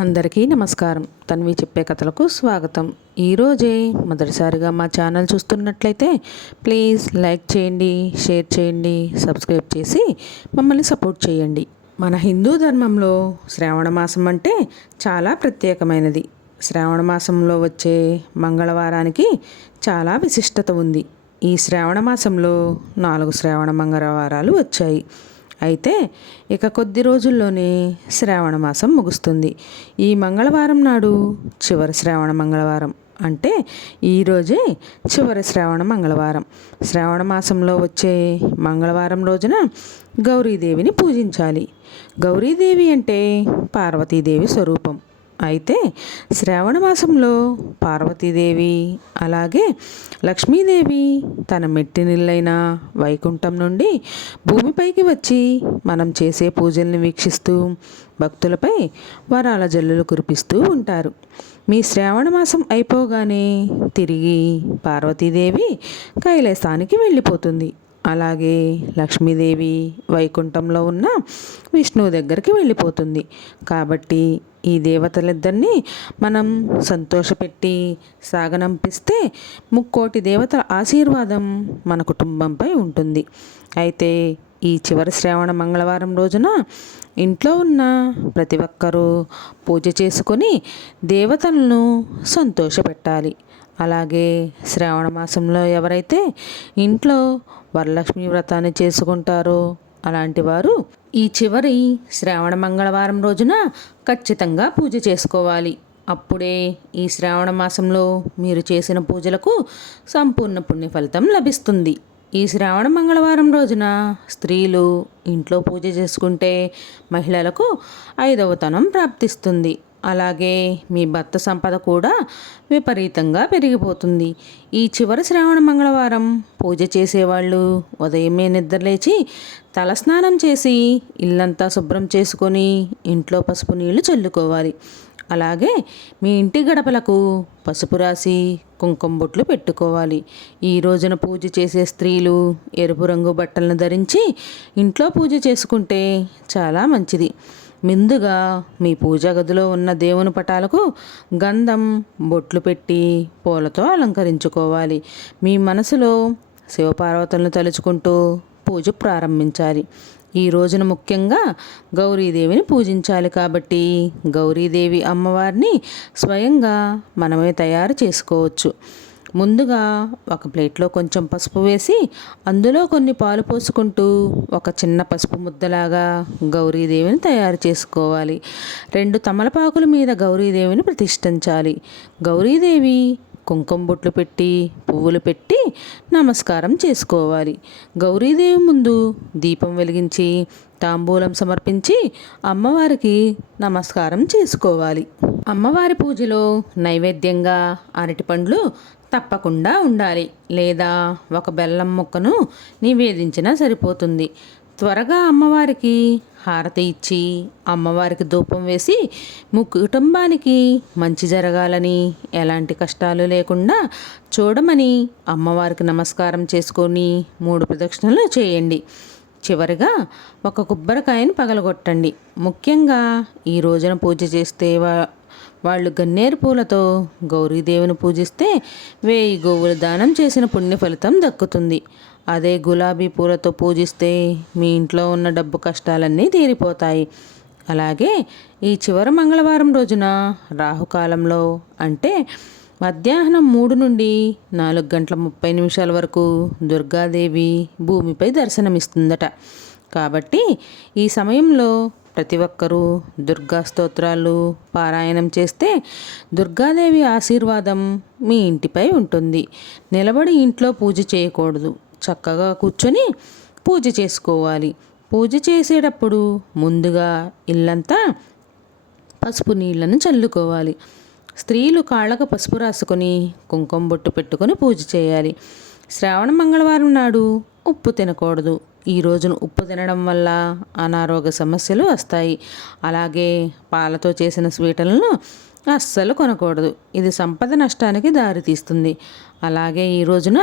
అందరికీ నమస్కారం. తన్వి చెప్పే కథలకు స్వాగతం. ఈరోజే మొదటిసారిగా మా ఛానల్ చూస్తున్నట్లయితే ప్లీజ్ లైక్ చేయండి, షేర్ చేయండి, సబ్స్క్రైబ్ చేసి మమ్మల్ని సపోర్ట్ చేయండి. మన హిందూ ధర్మంలో శ్రావణ మాసం అంటే చాలా ప్రత్యేకమైనది. శ్రావణ మాసంలో వచ్చే మంగళవారానికి చాలా విశిష్టత ఉంది. ఈ శ్రావణ మాసంలో 4 శ్రావణ మంగళవారాలు వచ్చాయి. అయితే ఇక కొద్ది రోజుల్లోనే శ్రావణ మాసం ముగుస్తుంది. ఈ మంగళవారం నాడు చివరి శ్రావణ మంగళవారం, అంటే ఈరోజే చివరి శ్రావణ మంగళవారం. శ్రావణ మాసంలో వచ్చే మంగళవారం రోజున గౌరీదేవిని పూజించాలి. గౌరీదేవి అంటే పార్వతీదేవి స్వరూపం. అయితే శ్రావణ మాసంలో పార్వతీదేవి అలాగే లక్ష్మీదేవి తన మెట్టినిల్లైన వైకుంఠం నుండి భూమిపైకి వచ్చి మనం చేసే పూజల్ని వీక్షిస్తూ భక్తులపై వరాల జల్లులు కురిపిస్తూ ఉంటారు. మీ శ్రావణ మాసం అయిపోగానే తిరిగి పార్వతీదేవి కైలాసానికి వెళ్ళిపోతుంది. అలాగే లక్ష్మీదేవి వైకుంఠంలో ఉన్న విష్ణువు దగ్గరికి వెళ్ళిపోతుంది. కాబట్టి ఈ దేవతలిద్దరినీ మనం సంతోషపెట్టి సాగనంపిస్తే ముక్కోటి దేవతల ఆశీర్వాదం మన కుటుంబంపై ఉంటుంది. అయితే ఈ చివరి శ్రావణ మంగళవారం రోజున ఇంట్లో ఉన్న ప్రతి ఒక్కరూ పూజ చేసుకొని దేవతలను సంతోషపెట్టాలి. అలాగే శ్రావణ మాసంలో ఎవరైతే ఇంట్లో వరలక్ష్మి వ్రతాన్ని చేసుకుంటారో అలాంటి వారు ఈ చివరి శ్రావణ మంగళవారం రోజున ఖచ్చితంగా పూజ చేసుకోవాలి. అప్పుడే ఈ శ్రావణ మాసంలో మీరు చేసిన పూజలకు సంపూర్ణ పుణ్య ఫలితం లభిస్తుంది. ఈ శ్రావణ మంగళవారం రోజున స్త్రీలు ఇంట్లో పూజ చేసుకుంటే మహిళలకు 5వ తనం ప్రాప్తిస్తుంది. అలాగే మీ భర్త సంపద కూడా విపరీతంగా పెరిగిపోతుంది. ఈ చివరి శ్రావణ మంగళవారం పూజ చేసేవాళ్ళు ఉదయమే నిద్రలేచి తలస్నానం చేసి ఇల్లంతా శుభ్రం చేసుకొని ఇంట్లో పసుపు నీళ్లు చల్లుకోవాలి. అలాగే మీ ఇంటి గడపలకు పసుపు రాసి కుంకుమ బొట్లు పెట్టుకోవాలి. ఈ రోజున పూజ చేసే స్త్రీలు ఎరుపు రంగు బట్టలను ధరించి ఇంట్లో పూజ చేసుకుంటే చాలా మంచిది. ముందుగా మీ పూజా గదిలో ఉన్న దేవుని పటాలకు గంధం బొట్లు పెట్టి పూలతో అలంకరించుకోవాలి. మీ మనసులో శివపార్వతులను తలుచుకుంటూ పూజ ప్రారంభించాలి. ఈ రోజున ముఖ్యంగా గౌరీదేవిని పూజించాలి. కాబట్టి గౌరీదేవి అమ్మవారిని స్వయంగా మనమే తయారు చేసుకోవచ్చు. ముందుగా ఒక ప్లేట్లో కొంచెం పసుపు వేసి అందులో కొన్ని పాలు పోసుకుంటూ ఒక చిన్న పసుపు ముద్దలాగా గౌరీదేవిని తయారు చేసుకోవాలి. 2 తమలపాకుల మీద గౌరీదేవిని ప్రతిష్ఠించాలి. గౌరీదేవి కుంకుమ బొట్లు పెట్టి పువ్వులు పెట్టి నమస్కారం చేసుకోవాలి. గౌరీదేవి ముందు దీపం వెలిగించి తాంబూలం సమర్పించి అమ్మవారికి నమస్కారం చేసుకోవాలి. అమ్మవారి పూజలో నైవేద్యంగా అరటిపండ్లు తప్పకుండా ఉండాలి, లేదా ఒక బెల్లం ముక్కను నివేదించినా సరిపోతుంది. త్వరగా అమ్మవారికి హారతి ఇచ్చి అమ్మవారికి ధూపం వేసి కుటుంబానికి మంచి జరగాలని, ఎలాంటి కష్టాలు లేకుండా చూడమని అమ్మవారికి నమస్కారం చేసుకొని 3 ప్రదక్షిణలు చేయండి. చివరిగా ఒక కొబ్బరికాయను పగలగొట్టండి. ముఖ్యంగా ఈ రోజున పూజ చేస్తే వాళ్ళు గన్నేరు పూలతో గౌరీదేవిని పూజిస్తే 1000 గోవులు దానం చేసిన పుణ్య ఫలితం దక్కుతుంది. అదే గులాబీ పూలతో పూజిస్తే మీ ఇంట్లో ఉన్న డబ్బు కష్టాలన్నీ తీరిపోతాయి. అలాగే ఈ చివరి మంగళవారం రోజున రాహుకాలంలో, అంటే మధ్యాహ్నం 3 నుండి 4 గంటల 30 నిమిషాల వరకు దుర్గాదేవి భూమిపై దర్శనమిస్తుందట. కాబట్టి ఈ సమయంలో ప్రతి ఒక్కరూ దుర్గా స్తోత్రాలు పారాయణం చేస్తే దుర్గాదేవి ఆశీర్వాదం మీ ఇంటిపై ఉంటుంది. నిలబడి ఇంట్లో పూజ చేయకూడదు, చక్కగా కూర్చొని పూజ చేసుకోవాలి. పూజ చేసేటప్పుడు ముందుగా ఇల్లంతా పసుపు నీళ్లను చల్లుకోవాలి. స్త్రీలు కాళ్ళకు పసుపు రాసుకొని కుంకుమ బొట్టు పెట్టుకొని పూజ చేయాలి. శ్రావణ మంగళవారం నాడు ఉప్పు తినకూడదు. ఈ రోజున ఉప్పు తినడం వల్ల అనారోగ్య సమస్యలు వస్తాయి. అలాగే పాలతో చేసిన స్వీట్లను అస్సలు కొనకూడదు, ఇది సంపద నష్టానికి దారితీస్తుంది. అలాగే ఈ రోజున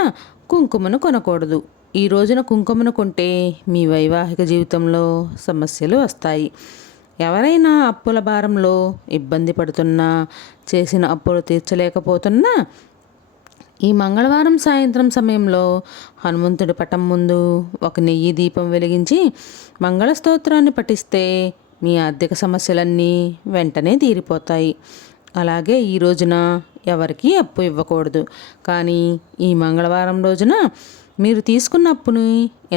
కుంకుమను కొనకూడదు. ఈ రోజున కుంకుమను కొంటే మీ వైవాహిక జీవితంలో సమస్యలు వస్తాయి. ఎవరైనా అప్పుల భారంలో ఇబ్బంది పడుతున్నా, చేసిన అప్పులు తీర్చలేకపోతున్నా ఈ మంగళవారం సాయంత్రం సమయంలో హనుమంతుడి పటం ముందు ఒక నెయ్యి దీపం వెలిగించి మంగళ స్తోత్రాన్ని పఠిస్తే మీ ఆర్థిక సమస్యలన్నీ వెంటనే తీరిపోతాయి. అలాగే ఈ రోజున ఎవరికీ అప్పు ఇవ్వకూడదు. కానీ ఈ మంగళవారం రోజున మీరు తీసుకున్న అప్పుని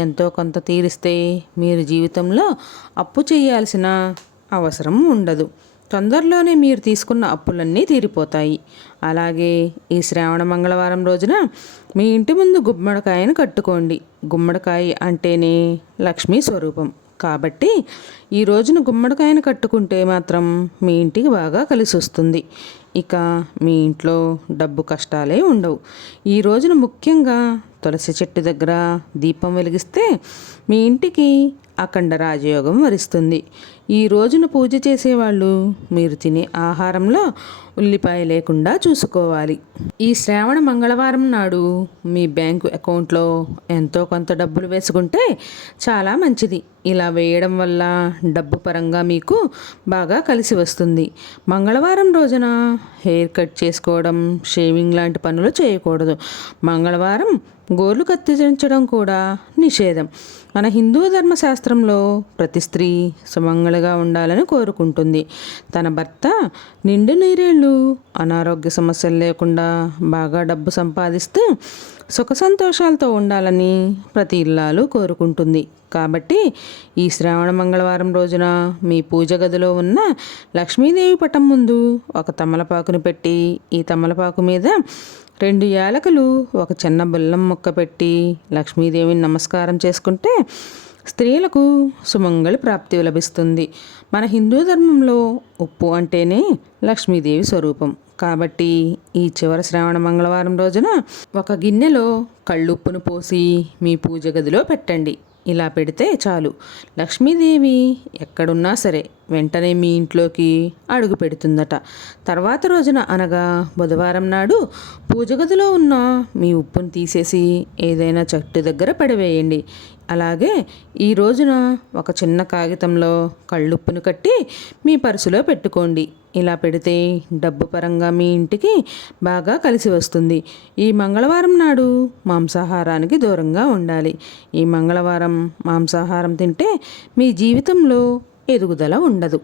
ఎంతో కొంత తీరిస్తే మీరు జీవితంలో అప్పు చేయాల్సిన అవసరం ఉండదు. తొందరలోనే మీరు తీసుకున్న అప్పులన్నీ తీరిపోతాయి. అలాగే ఈ శ్రావణ మంగళవారం రోజున మీ ఇంటి ముందు గుమ్మడికాయను కట్టుకోండి. గుమ్మడికాయ అంటేనే లక్ష్మీ స్వరూపం కాబట్టి ఈ రోజున గుమ్మడికాయను కట్టుకుంటే మాత్రం మీ ఇంటికి బాగా కలిసి వస్తుంది. ఇక మీ ఇంట్లో డబ్బు కష్టాలే ఉండవు. ఈ రోజున ముఖ్యంగా తులసి చెట్టు దగ్గర దీపం వెలిగిస్తే మీ ఇంటికి అఖండ రాజయోగం వరిస్తుంది. ఈ రోజున పూజ చేసేవాళ్ళు మీరు తినే ఆహారంలో ఉల్లిపాయ లేకుండా చూసుకోవాలి. ఈ శ్రావణ మంగళవారం నాడు మీ బ్యాంకు అకౌంట్లో ఎంతో కొంత డబ్బులు వేసుకుంటే చాలా మంచిది. ఇలా వేయడం వల్ల డబ్బు పరంగా మీకు బాగా కలిసి వస్తుంది. మంగళవారం రోజున హెయిర్ కట్ చేసుకోవడం, షేవింగ్ లాంటి పనులు చేయకూడదు. మంగళవారం గోర్లు కత్తిరించడం కూడా నిషేధం. మన హిందూ ధర్మశాస్త్రంలో ప్రతి స్త్రీ సుమంగళగా ఉండాలని కోరుకుంటుంది. తన భర్త నిండు నీరేళ్ళు అనారోగ్య సమస్యలు లేకుండా బాగా డబ్బు సంపాదిస్తూ సుఖ సంతోషాలతో ఉండాలని ప్రతి ఇల్లాలు కోరుకుంటుంది. కాబట్టి ఈ శ్రావణ మంగళవారం రోజున మీ పూజ గదిలో ఉన్న లక్ష్మీదేవి పటం ముందు ఒక తమలపాకును పెట్టి ఈ తమలపాకు మీద 2 యాలకులు, ఒక చిన్న బెల్లం ముక్క పెట్టి లక్ష్మీదేవిని నమస్కారం చేసుకుంటే స్త్రీలకు సుమంగళి ప్రాప్తి లభిస్తుంది. మన హిందూ ధర్మంలో ఉప్పు అంటేనే లక్ష్మీదేవి స్వరూపం. కాబట్టి ఈ చివరి శ్రావణ మంగళవారం రోజున ఒక గిన్నెలో కళ్ళుప్పును పోసి మీ పూజ గదిలో పెట్టండి. ఇలా పెడితే చాలు, లక్ష్మీదేవి ఎక్కడున్నా సరే వెంటనే మీ ఇంట్లోకి అడుగు పెడుతుందట. తర్వాత రోజున అనగా బుధవారం నాడు పూజ గదిలో ఉన్న మీ ఉప్పును తీసేసి ఏదైనా చెట్టు దగ్గర పడివేయండి. అలాగే ఈ రోజున ఒక చిన్న కాగితంలో కళ్ళుప్పును కట్టి మీ పర్సులో పెట్టుకోండి. ఇలా పెడితే డబ్బు పరంగా మీ ఇంటికి బాగా కలిసి వస్తుంది. ఈ మంగళవారం నాడు మాంసాహారానికి దూరంగా ఉండాలి. ఈ మంగళవారం మాంసాహారం తింటే మీ జీవితంలో ఎదుగుదల ఉండదు.